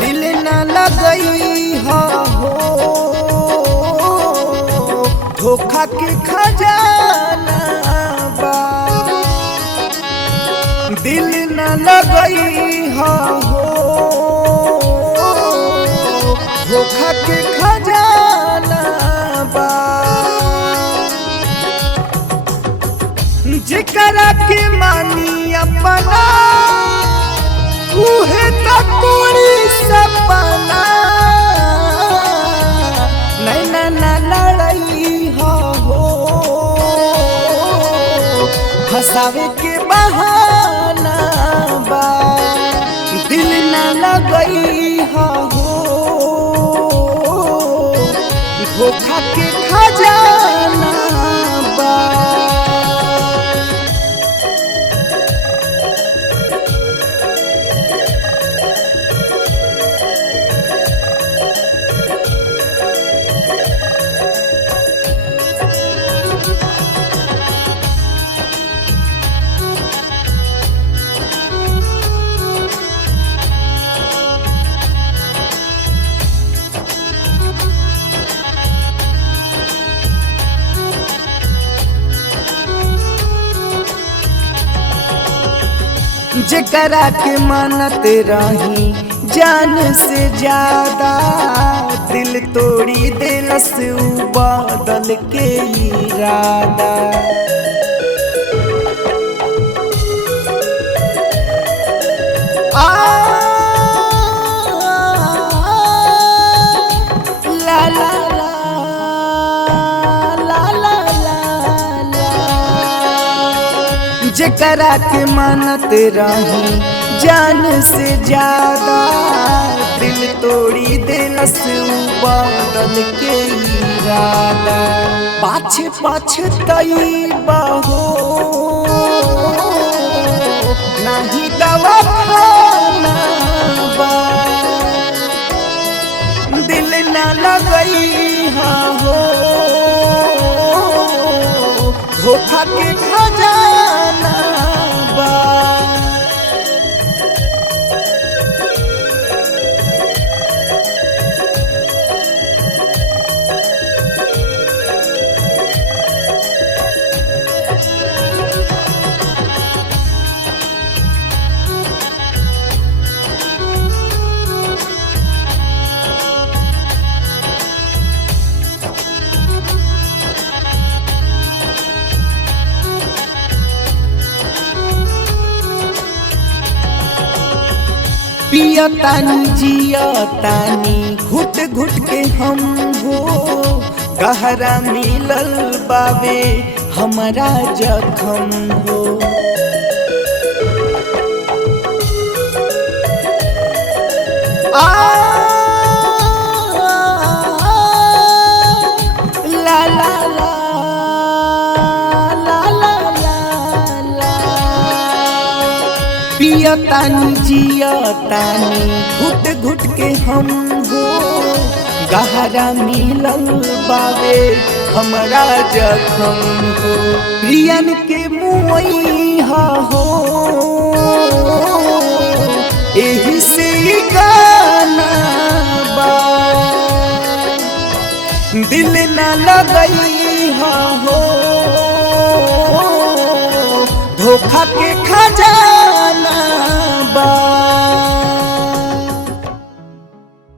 दिल न लगई हो धोखा के खजाना बा। दिल न लगई हो धोखा के खजाना बा। जेकरा के मानी अपना उहे त पूरी सपना नैना न लड़ई हो फसावे के बहाना बा। दिल न लगई हो धोखा के खजाना बा। जेकरा के मानत रही जान से ज्यादा दिल तोड़ी दिलस उ बदल के इरादा। ला ला ला ला ला ला जेकरा के मानत रही जान से ज्यादा दिल तोड़ी दिलस बदल के इरादा। पाछे पछतई बहो नहीं दवा खाना बा। दिल न लगई हो धोखा के खजाना बा। पियतानी जियतानी घुट घुट के हम हो गहरा मिलल बावे हमारा जखम हो। ला ला ला ला ला ला पियतानी जियतानी घुट घुट के हम हो गहरा मिलल बावे हमारा जखम हो। प्रियन के मुई हो एही से गाना बा। दिल न लगई हो धोखा के खजाना बा।